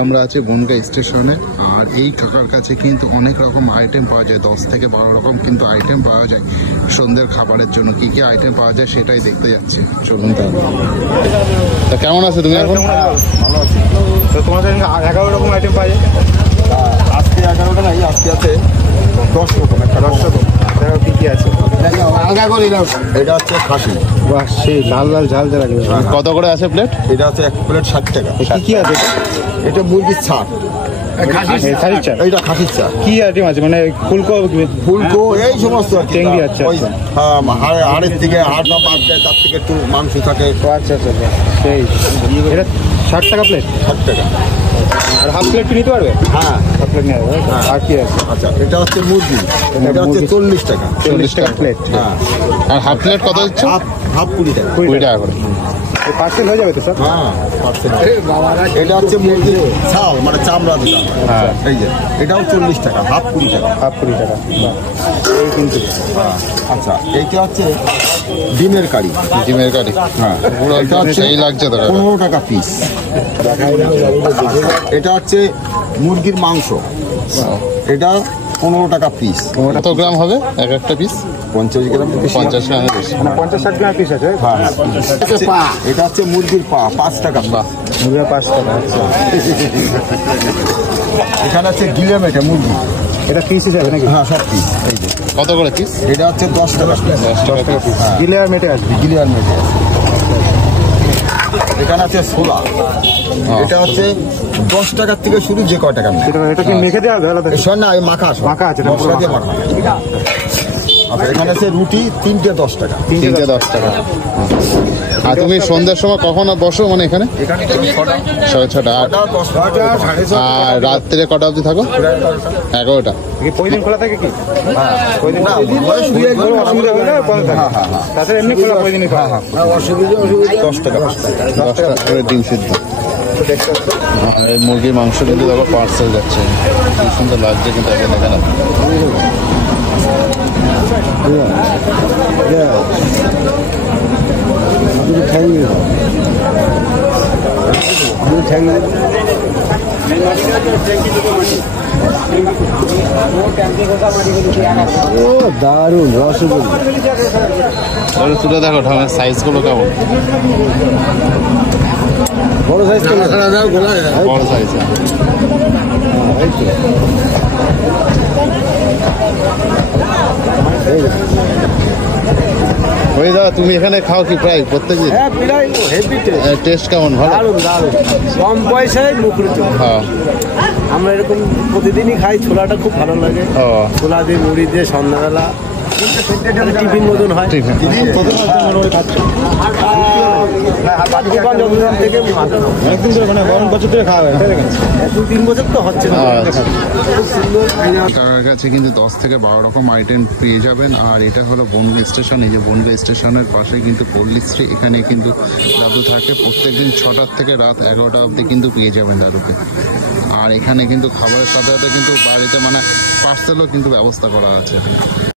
আমরা আছি বনগাঁ স্টেশনে আর এই কাকার কাছে কিন্তু অনেক রকম আইটেম পাওয়া যায়, 10 থেকে 12 রকম কিন্তু আইটেম পাওয়া যায় সন্ধ্যের খাবারের জন্য। কি কি আইটেম পাওয়া যায় সেটাই দেখতে যাচ্ছি, চলুন। তা কেমন আছে তুমি এখন? ভালো আছি। তো তোমাদের 11 রকম আইটেম পাওয়া যায়। আজকে 11টা নাই, আজকে আছে 10 রকম। একটা 10 রকম কি কি আছে? এটা হচ্ছে খাসি। বাহ, সেই লাল লাল ঝাল ঝাল লাগে। কত করে আছে প্লেট? এটা হচ্ছে 1 প্লেট 60 টাকা। কি কি আছে? এটা মুরগির ছাড়, এইটা খাসির চা। কি আইটেম আছে মানে ফুলকো এই সমস্ত টেঙ্গি। আচ্ছা হাড়ের থেকে হাড়টা বাদ যায়, তার থেকে একটু মাংস থাকে। আচ্ছা আচ্ছা, সেই এটা 60 টাকা প্লেট। 60 টাকা। আর হাফ প্লেট কি নিতে পারবে? হ্যাঁ, হাফ প্লেট নিয়ে যাবে। আর কি আছে? আচ্ছা, এটা হচ্ছে মুরগি, এটা হচ্ছে 40 টাকা। 40 টাকা প্লেট। হ্যাঁ, আর হাফ প্লেট কত হচ্ছে? হাফ 20 টাকা। 20 টাকা করে। পার্সেল হয়ে যাবে তো স্যার? হ্যাঁ, এটা হচ্ছে মুরগির ছাল, মানে চামড়া যেটা। হ্যাঁ, এই যে এটাও 40 টাকা, হাফ 20 টাকা। হাফ 20 টাকা। এই কিন্তু আচ্ছা, এইটা হচ্ছে ডিমের কারি। ডিমের কারি। হ্যাঁ, এটা হচ্ছে এই লাগছে তো 15 টাকা পিস। এটা হচ্ছে মুরগির মাংস, এটা 15 টাকা পিস। কত গ্রাম হবে এক একটা পিস? 50 গ্রাম। 50 গ্রামের বেশি। মানে 50-60 গ্রাম পিস আছে। হ্যাঁ, এটা হচ্ছে মুরগির পা, 5 টাকা। বাহ, মুরগি 5 টাকা। আচ্ছা, এখানে আছে গিলে মেটে মুরগি, এটা পিস হিসাবে নাকি? হ্যাঁ সব পিস। এই যে কত করে পিস? এটা হচ্ছে 10 টাকা পিস। 10 টাকা পিস। গিলে আর মেটে আসবে। গিলে আর মেটে। এখানে আছে ছোলা, এটা হচ্ছে 10 টাকার থেকে শুরু, যে কয় টাকা নেয়। এটা কি মেখে দেওয়া হবে আলাদা? না, এই মাখা আছে। মাখা আছে, মশলা দিয়ে মাখা। আচ্ছা, এখানে আছে রুটি 3টে 10 টাকা। 3টে 10 টাকা। আর তুমি সন্ধ্যার সময় কখন বসো মানে এখানে? এখানে 6:30। আর রাত্রে কটা অবধি থাকো? 11টা। প্রতিদিন খোলা থাকে কি? না, অসুবিধা হলে বন্ধ থাকে। তাছাড়া এমনি খোলা প্রতিদিনই খোলা। 10 টাকা। 10 টাকা করে ডিম সিদ্ধ। আর এই মুরগির মাংস কিন্তু দেখো পার্সেল যাচ্ছে, কি সুন্দর লাগছে কিন্তু আগে দেখা না। দারুন রসগোল্লা। তুলে দেখো ঢামের সাইজগুলো কেমন। বড় সাইজ, বড় সাইজ। ওই দাদা, তুমি এখানে খাও কি প্রায় প্রত্যেকদিন? হ্যাঁ, প্রায় হেভি টেস্ট কেমন? ভালো? দারুণ দারুণ, কম পয়সায় মুখরিত। হ্যাঁ, আমরা এরকম প্রতিদিনই খাই। ছোলাটা খুব ভালো লাগে, ও ছোলা দিয়ে মুড়ি দিয়ে সন্ধ্যাবেলা টিফিন মতন হয়। ঠিক আছে। থেকে একদিন ধরে মানে গরম বছর ধরে খাওয়া হয়, 2-3 বছর তো হচ্ছে না। খুব সুন্দর। কাকার কাছে কিন্তু 10 থেকে 12 রকম আইটেম পেয়ে যাবেন। আর এটা হলো বনগাঁ স্টেশন। এই যে বনগাঁ স্টেশনের পাশে কিন্তু পল্লীশ্রী, এখানে কিন্তু দাদু থাকে প্রত্যেকদিন 6টা থেকে রাত 11টা অবধি কিন্তু পেয়ে যাবেন দাদুকে। আর এখানে কিন্তু খাবারের সাথে সাথে কিন্তু বাড়িতে মানে পার্সেলও কিন্তু ব্যবস্থা করা আছে।